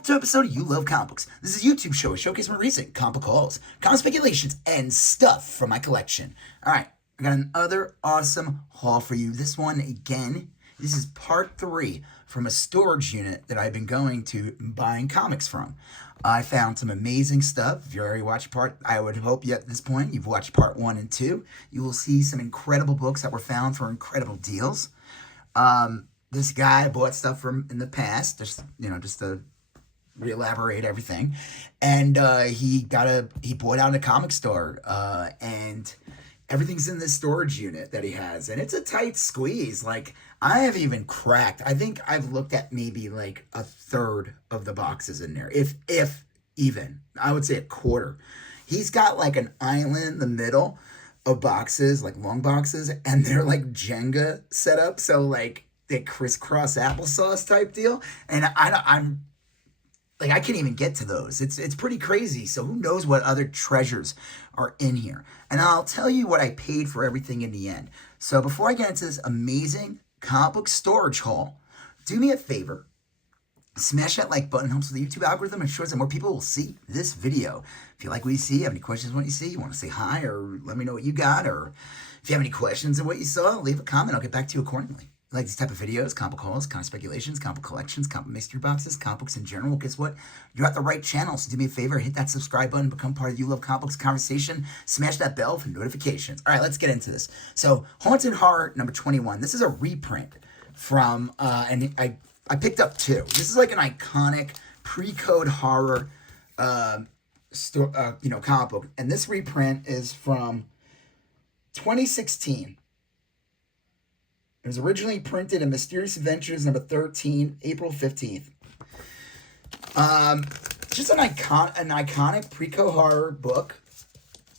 welcome to an episode of You Love Comic Books. This is a YouTube show. I showcase my recent comic book hauls, comic speculations, and stuff from my collection. Alright, I got another awesome haul for you. This one, again, this is part 3 from a storage unit that I've been going to buying comics from. I found some amazing stuff. If you already watched I would hope you at this point, you've watched part 1 and 2. You will see some incredible books that were found for incredible deals. This guy bought stuff from in the past, just to re-elaborate everything, and he bought out in a comic store, and everything's in this storage unit that he has, and it's a tight squeeze. Like, I have even cracked. I think I've looked at maybe like a third of the boxes in there, if even. I would say a quarter. He's got like an island in the middle of boxes, like long boxes, and they're like Jenga set up, so like the crisscross applesauce type deal, and I'm like, I can't even get to those. It's pretty crazy. So who knows what other treasures are in here? And I'll tell you what I paid for everything in the end. So before I get into this amazing comic book storage haul, do me a favor. Smash that like button. Helps with the YouTube algorithm. Ensures that more people will see this video. If you like what you see, have any questions on what you see, you want to say hi or let me know what you got, or if you have any questions on what you saw, leave a comment. I'll get back to you accordingly. Like these type of videos, comic book hauls, comic speculations, comic book collections, comic book mystery boxes, comic books in general. Well, guess what? You're at the right channel. So do me a favor, hit that subscribe button, become part of the You Love Comic Books conversation, smash that bell for notifications. All right, let's get into this. So, Haunted Horror number 21. This is a reprint from, and I picked up 2. This is like an iconic pre-code horror, comic book, and this reprint is from 2016. It was originally printed in Mysterious Adventures number 13, April 15th. Just an iconic pre-code horror book.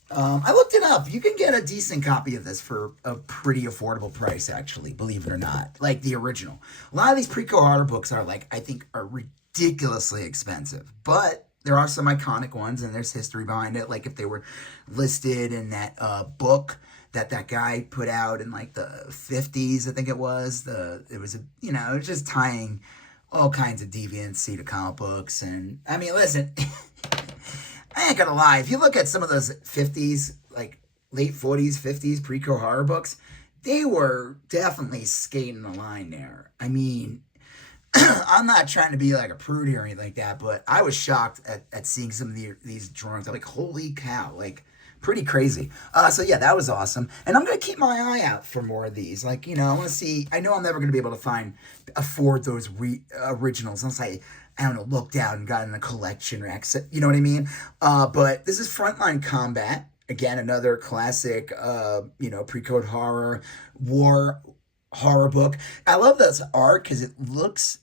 I looked it up. You can get a decent copy of this for a pretty affordable price, actually, believe it or not. Like the original. A lot of these pre-code horror books are I think are ridiculously expensive. But there are some iconic ones, and there's history behind it. Like if they were listed in that book that guy put out in like the 50s, I think it was. It was just tying all kinds of deviancy to comic books. And I mean, listen, I ain't gonna lie. If you look at some of those 50s, like late 40s, 50s pre-code horror books, they were definitely skating the line there. I mean, I'm not trying to be like a prude or anything like that, but I was shocked at seeing some of these drawings. I'm like, holy cow, like, pretty crazy. So yeah, that was awesome. And I'm going to keep my eye out for more of these. Like, I want to see, I know I'm never going to be able to afford those originals unless I don't know, looked out and got in a collection or exit, you know what I mean? But this is Frontline Combat. Again, another classic, pre-code horror, war horror book. I love this art because it looks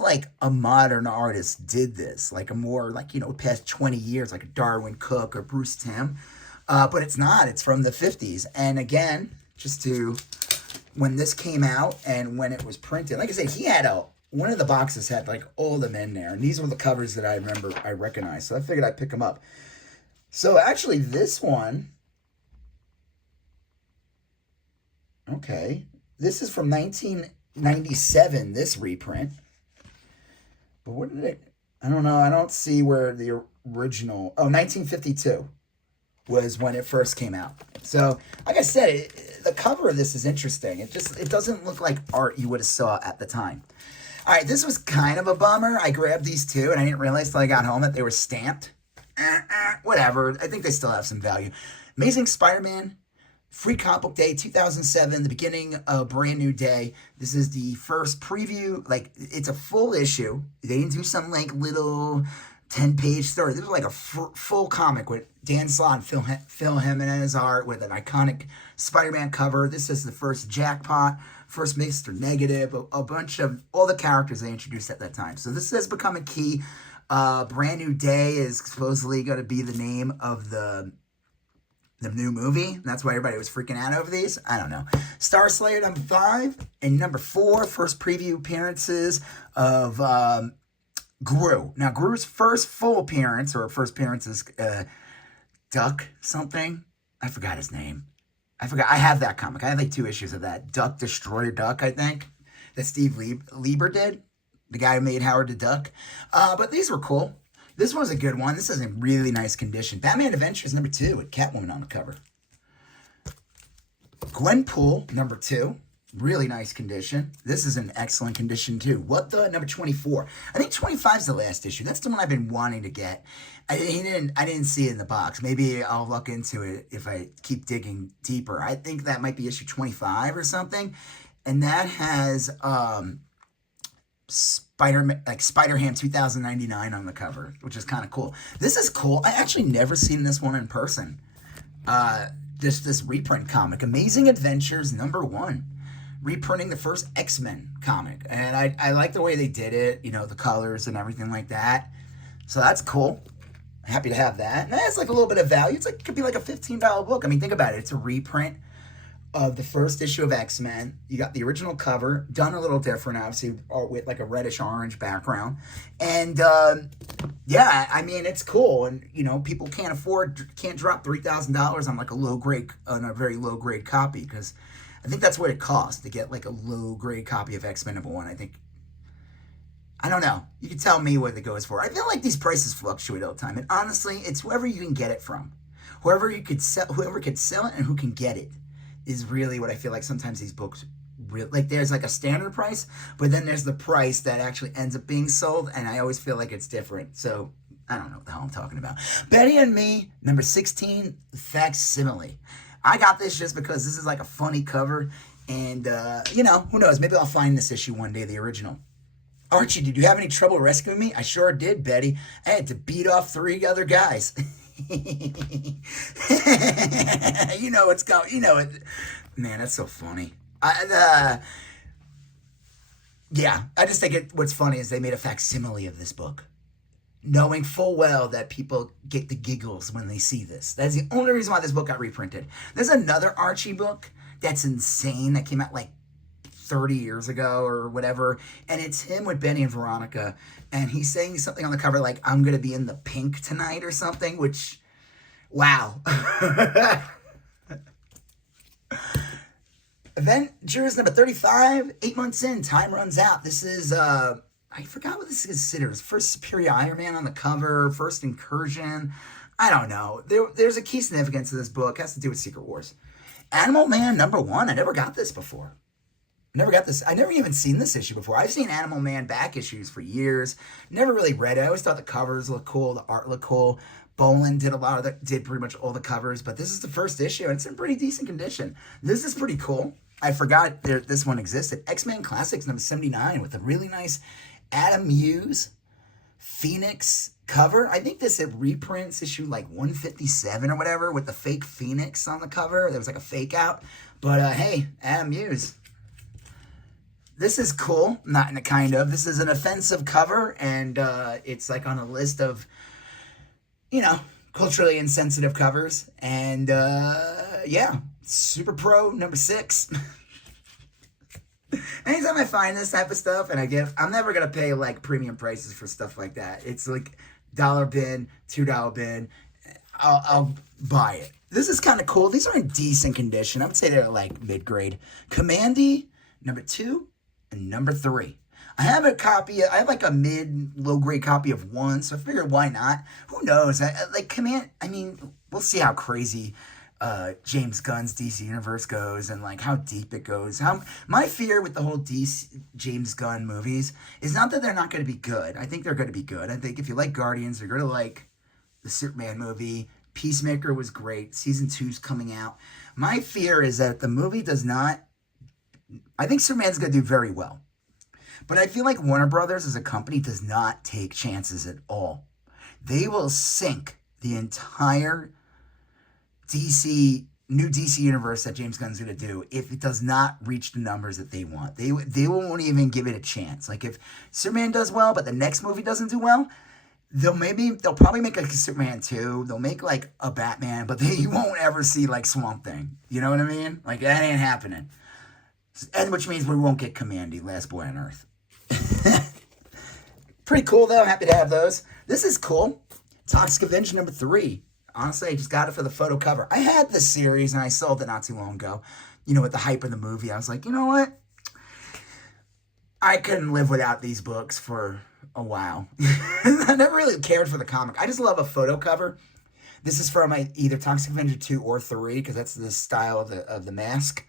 like a modern artist did this, like a more past 20 years, like a Darwin Cook or Bruce Timm. But it's not. It's from the 50s. And again, when this came out and when it was printed, like I said, he had one of the boxes had like all the men there. And these were the covers that I recognized. So I figured I'd pick them up. So actually this one, okay, this is from 1997, this reprint. But what did it, I don't know, I don't see where the original, 1952 was when it first came out. So, like I said, the cover of this is interesting. It doesn't look like art you would have saw at the time. All right, this was kind of a bummer. I grabbed these 2, and I didn't realize till I got home that they were stamped. Whatever, I think they still have some value. Amazing Spider-Man, Free Comic Book Day 2007, the beginning of a brand new day. This is the first preview. Like, it's a full issue. They didn't do some like little 10-page story. This was like a full comic with Dan Slott and Phil Jimenez art with an iconic Spider-Man cover. This is the first Jackpot, first Mr. Negative, a bunch of all the characters they introduced at that time. So this has become a key. Brand New Day is supposedly going to be the name of the new movie. That's why everybody was freaking out over these. I don't know. Star Slayer number 5 and number 4, first preview appearances of Gru. Now, Gru's first full appearance, or first appearance is Duck something. I forgot his name. I have that comic. I have like 2 issues of that. Duck Destroyer Duck, I think, that Steve Lieber did. the guy who made Howard the Duck. But these were cool. This one's a good one. This is in really nice condition. Batman Adventures #2 with Catwoman on the cover. Gwenpool #2. Really nice condition. This is in excellent condition too. What the? #24. I think 25 is the last issue. That's the one I've been wanting to get. I didn't see it in the box. Maybe I'll look into it if I keep digging deeper. I think that might be issue 25 or something. And that has Spider-Ham 2099 on the cover, which is kind of cool. This is cool. I actually never seen this one in person. This reprint comic, Amazing Adventures #1. Reprinting the first X-Men comic. And I like the way they did it, you know, the colors and everything like that. So that's cool. Happy to have that. And that has like a little bit of value. It's like, it could be like a $15 book. I mean, think about it. It's a reprint of the first issue of X-Men. You got the original cover, done a little different, obviously, with like a reddish-orange background. And, yeah, I mean, it's cool. And, you know, people can't drop $3,000 on like on a very low-grade copy, because I think that's what it costs to get like a low-grade copy of X-Men #1. I don't know. You can tell me what it goes for. I feel like these prices fluctuate all the time. And honestly, it's whoever you can get it from. Whoever could sell it and who can get it is really what I feel like sometimes these books, like there's like a standard price, but then there's the price that actually ends up being sold, and I always feel like it's different. So I don't know what the hell I'm talking about. Betty and Me, #16, Facsimile. I got this just because this is like a funny cover, and, you know, who knows? Maybe I'll find this issue one day, the original. Archie, did you have any trouble rescuing me? I sure did, Betty. I had to beat off 3 other guys. You know what's going, you know it. Man, that's so funny. Yeah, I just think what's funny is they made a facsimile of this book, knowing full well that people get the giggles when they see this. That's the only reason why this book got reprinted. There's another Archie book that's insane that came out like 30 years ago or whatever, and it's him with Benny and Veronica, and he's saying something on the cover like, I'm going to be in the pink tonight or something, which, wow. Avengers #35, 8 months in, time runs out. This is, I forgot what this is considered. First Superior Iron Man on the cover, first incursion. I don't know. There's a key significance to this book. It has to do with Secret Wars. Animal Man #1. I never got this before. I never even seen this issue before. I've seen Animal Man back issues for years. Never really read it. I always thought the covers looked cool. The art looked cool. Bolin did pretty much all the covers, but this is the first issue, and it's in pretty decent condition. This is pretty cool. I forgot this one existed. X-Men Classics #79 with a really nice Adam Hughes Phoenix cover. I think this reprints issue like 157 or whatever with the fake Phoenix on the cover. There was like a fake out. But hey, Adam Hughes. This is cool. Not in a kind of. This is an offensive cover, and it's like on a list of, you know, culturally insensitive covers. And yeah, Super Pro #6. Anytime I find this type of stuff, and I'm never gonna pay like premium prices for stuff like that. It's like $1 bin, $2 bin. I'll buy it. This is kind of cool. These are in decent condition. I would say they're like mid-grade. Kamandi #2 and #3. I have a copy. I have like a low grade copy of one, so I figured why not? Who knows? I mean, we'll see how crazy James Gunn's DC universe goes and like how deep it goes. My fear with the whole DC James Gunn movies is not that they're not going to be good. I think they're going to be good. I think if you like Guardians, you're going to like the Superman movie. Peacemaker was great. Season 2's coming out. My fear is that the movie does not. I think Superman's going to do very well. But I feel like Warner Brothers as a company does not take chances at all. They will sink the entire new DC universe that James Gunn's going to do if it does not reach the numbers that they want. They won't even give it a chance. Like if Superman does well, but the next movie doesn't do well, they'll probably make like a Superman 2. They'll make like a Batman, but you won't ever see like Swamp Thing. You know what I mean? Like that ain't happening. And which means we won't get Kamandi, Last Boy on Earth. Pretty cool though. Happy to have those. This is cool. Toxic Avenger #3. Honestly, I just got it for the photo cover. I had this series and I sold it not too long ago. You know, with the hype of the movie, I was like, you know what? I couldn't live without these books for a while. I never really cared for the comic. I just love a photo cover. This is from either Toxic Avenger 2 or 3, because that's the style of the mask.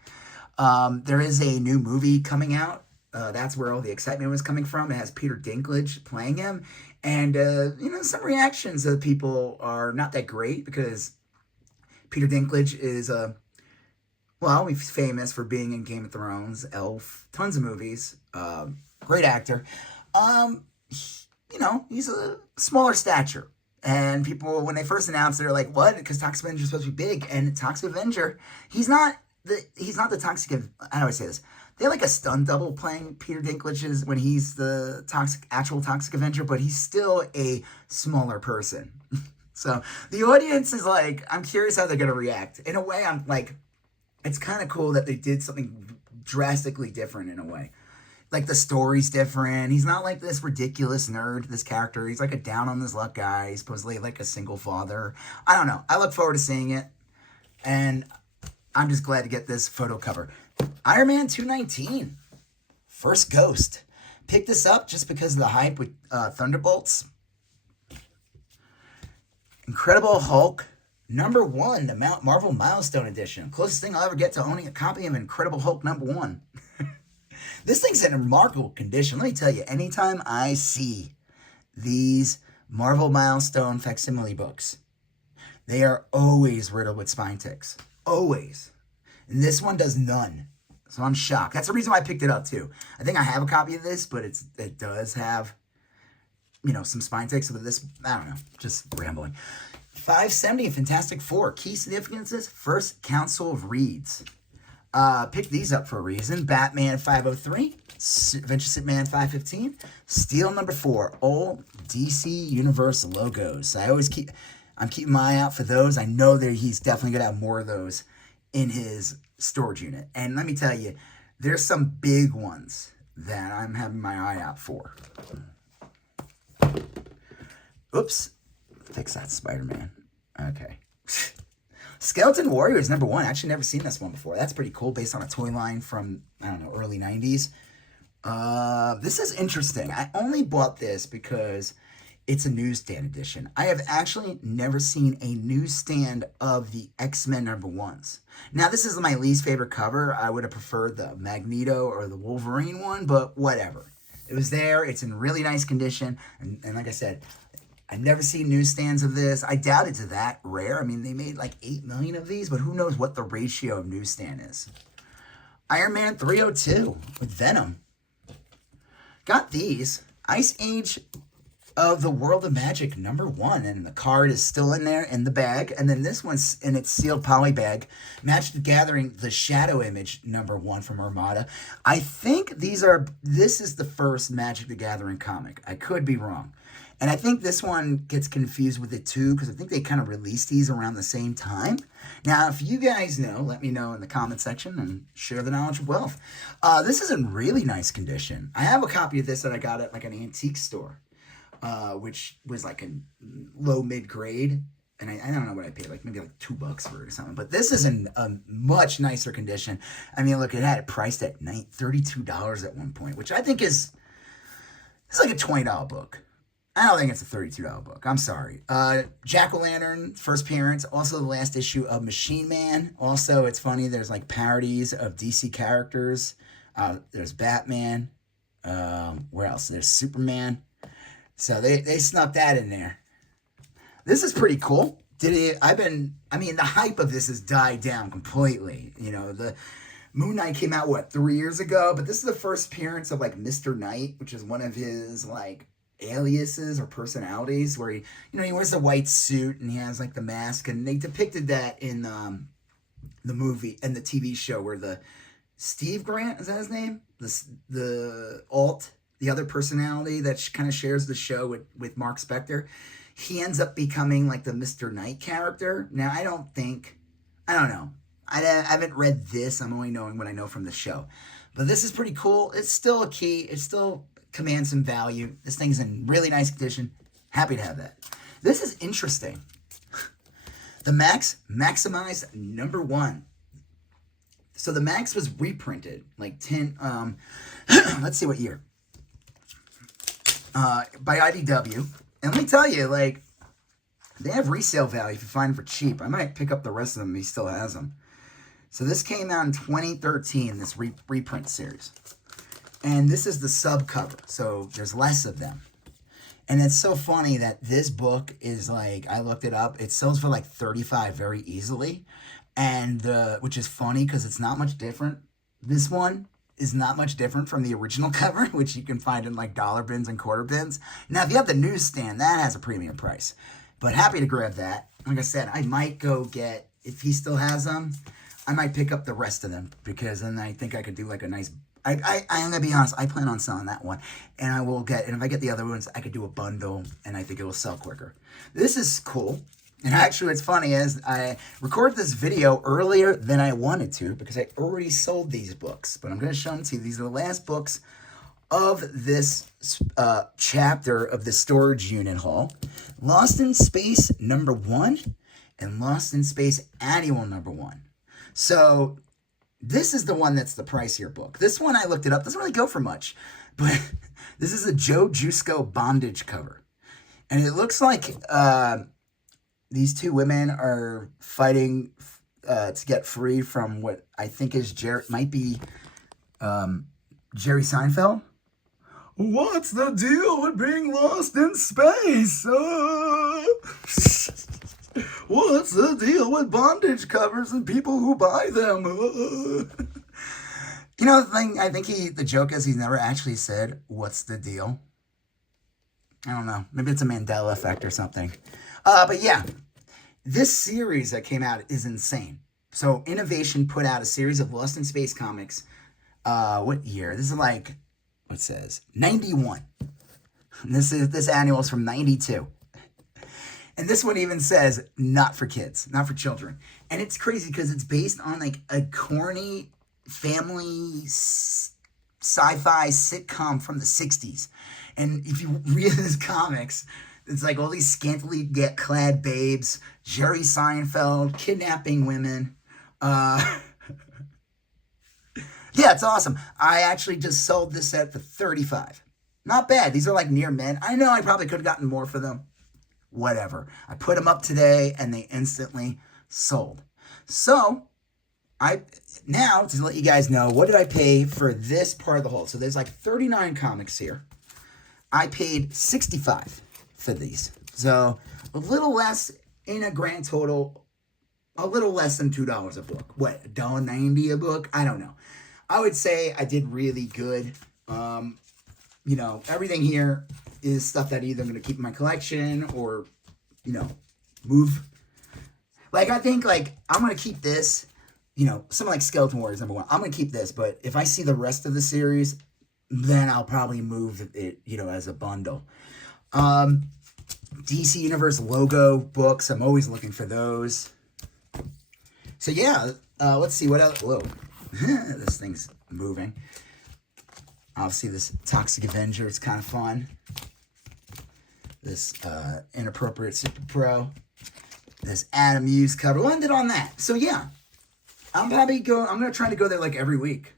There is a new movie coming out. That's where all the excitement was coming from. It has Peter Dinklage playing him. And, some reactions of people are not that great, because Peter Dinklage is, he's famous for being in Game of Thrones, Elf, tons of movies. Great actor. He's a smaller stature. And people, when they first announced it, they're like, what? Because Toxic Avenger is supposed to be big. And Toxic Avenger, he's not the Toxic, how do I say this? They're like a stunt double playing Peter Dinklage's when he's the actual Toxic Avenger, but he's still a smaller person. So the audience is like, I'm curious how they're going to react. In a way, I'm like, it's kind of cool that they did something drastically different in a way. Like, the story's different. He's not like this ridiculous nerd, this character. He's like a down on his luck guy. He's supposedly like a single father. I don't know. I look forward to seeing it. And I'm just glad to get this photo cover. Iron Man 219. First Ghost. Picked this up just because of the hype with Thunderbolts. Incredible Hulk. #1, the Marvel Milestone Edition. Closest thing I'll ever get to owning a copy of Incredible Hulk #1. This thing's in remarkable condition. Let me tell you, anytime I see these Marvel Milestone facsimile books, they are always riddled with spine ticks. Always. And this one does none. So I'm shocked. That's the reason why I picked it up, too. I think I have a copy of this, but it does have, some spine ticks. But this, I don't know, just rambling. 570 Fantastic Four. Key significances: First Council of Reeds. Picked these up for a reason. Batman 503, Adventure Superman 515, Steel #4, all DC Universe logos. I'm keeping my eye out for those. I know that he's definitely gonna have more of those in his storage unit. And let me tell you, there's some big ones that I'm having my eye out for. Oops, fix that, Spider-Man. Okay. Skeleton Warriors #1. Actually, never seen this one before. That's pretty cool, based on a toy line from, early 90s. This is interesting. I only bought this because it's a newsstand edition. I have actually never seen a newsstand of the X-Men #1s. Now, this is my least favorite cover. I would have preferred the Magneto or the Wolverine one, but whatever. It was there. It's in really nice condition. And like I said, I've never seen newsstands of this. I doubt it's that rare. I mean, they made like 8 million of these, but who knows what the ratio of newsstand is. Iron Man 302 with Venom. Got these. Ice Age of the World of Magic #1, and the card is still in there in the bag. And then this one's in its sealed poly bag. Magic the Gathering, the Shadow Image #1 from Armada. I think this is the first Magic the Gathering comic. I could be wrong. And I think this one gets confused with it too, because I think they kind of released these around the same time. Now, if you guys know, let me know in the comment section and share the knowledge of wealth. This is in really nice condition. I have a copy of this that I got at like an antique store, which was like a low mid-grade. And I don't know what I paid, like maybe like $2 for it or something. But this is in a much nicer condition. I mean, look, it had it priced at $32 at one point, which I think it's like a $20 book. I don't think it's a $32 book. I'm sorry. Jack-O-Lantern, first appearance. Also the last issue of Machine Man. Also, it's funny, there's like parodies of DC characters. There's Batman. Where else? There's Superman. So they snuck that in there. This is pretty cool. The hype of this has died down completely. The Moon Knight came out, 3 years ago? But this is the first appearance of like Mr. Knight, which is one of his like aliases or personalities, where he wears the white suit and he has like the mask, and they depicted that in the movie and the TV show where the Steve Grant, is that his name, the other personality that kind of shares the show with Mark Spector, he ends up becoming like the Mr. Knight character. Now, I don't know, I haven't read this. I'm only knowing what I know from the show, but this is pretty cool. It's still a key. It's still commands some value. This thing's in really nice condition. Happy to have that. This is interesting. The Maxx Maximized #1. So the Maxx was reprinted like 10. Let's see what year. By IDW. And let me tell you, like, they have resale value if you find them for cheap. I might pick up the rest of them if he still has them. So this came out in 2013, this reprint series. And this is the subcover, so there's less of them. And it's so funny that this book is like, I looked it up, it sells for like $35 very easily. And, which is funny because it's not much different. This one is not much different from the original cover, which you can find in like dollar bins and quarter bins. Now, if you have the newsstand, that has a premium price. But happy to grab that. Like I said, I might go get, if he still has them, I might pick up the rest of them. Because then I think I could do like a nice, I'm going to be honest, I plan on selling that one. And I will get, and if I get the other ones, I could do a bundle. And I think it will sell quicker. This is cool. And actually, what's funny is I recorded this video earlier than I wanted to because I already sold these books. But I'm going to show them to you. These are the last books of this chapter of the storage unit haul. Lost in Space #1 and Lost in Space Annual #1. So this is the one that's the pricier book. This one, I looked it up, doesn't really go for much. But this is a Joe Jusko bondage cover. And it looks like these two women are fighting to get free from what I think is Jerry Seinfeld. What's the deal with being lost in space? What's the deal with bondage covers and people who buy them? You know the thing, I think the joke is he's never actually said, what's the deal? I don't know. Maybe it's a Mandela effect or something. But yeah, this series that came out is insane. So Innovation put out a series of Lost in Space comics. What year? This is like, what says? 91. And this annual is from 92. And this one even says, not for kids, not for children. And it's crazy because it's based on like a corny family sci-fi sitcom from the 60s. And if you read his comics, it's like all these scantily clad babes, Jerry Seinfeld, kidnapping women. Yeah, it's awesome. I actually just sold this set for $35. Not bad. These are like near mint. I know I probably could have gotten more for them. Whatever. I put them up today and they instantly sold. So, now to let you guys know, what did I pay for this part of the haul? So there's like 39 comics here. I paid $65 for these. So a little less in a grand total, a little less than $2 a book. What, $1.90 a book? I don't know. I would say I did really good. You know, everything here is stuff that either I'm going to keep in my collection or, you know, move. Like, I think, like, I'm going to keep this, you know, something like Skeleton Warriors #1. I'm going to keep this, but if I see the rest of the series, then I'll probably move it, you know, as a bundle. DC Universe logo books, I'm always looking for those. So, yeah, let's see what else. Whoa, this thing's moving. Obviously, this Toxic Avenger, it's kind of fun. This Inappropriate Super Pro. This Adam Hughes cover. We'll end it on that. So, yeah. I'm going to try to go there like every week.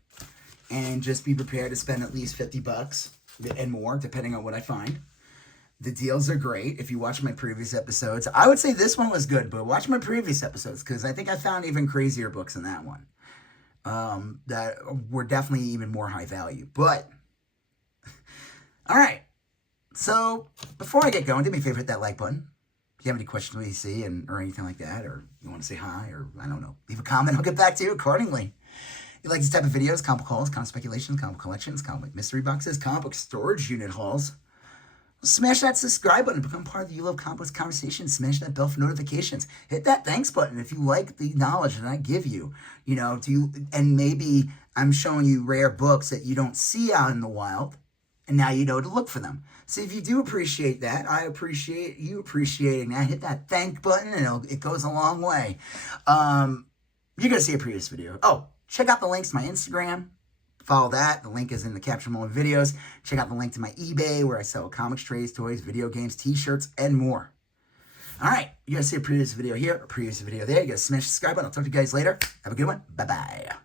And just be prepared to spend at least $50 and more, depending on what I find. The deals are great. If you watch my previous episodes, I would say this one was good, but watch my previous episodes because I think I found even crazier books in that one. That were definitely even more high value. But, all right. So, before I get going, do me a favor, hit that like button. If you have any questions what you see or anything like that, or you want to say hi, or I don't know, leave a comment. I'll get back to you accordingly. If you like this type of videos, comic hauls, comic speculations, comic collections, comic mystery boxes, comic book storage unit hauls, smash that subscribe button. Become part of the You Love Comic Books conversation. Smash that bell for notifications. Hit that thanks button if you like the knowledge that I give you. You know, and maybe I'm showing you rare books that you don't see out in the wild, and now you know to look for them. So if you do appreciate that, I appreciate you appreciating that. Hit that thank button, and it goes a long way. You're gonna see a previous video. Oh, check out the links to my Instagram. Follow that. The link is in the caption below videos. Check out the link to my eBay where I sell comics, trays, toys, video games, t-shirts, and more. All right. You guys see a previous video here, a previous video there. You guys smash the subscribe button. I'll talk to you guys later. Have a good one. Bye-bye.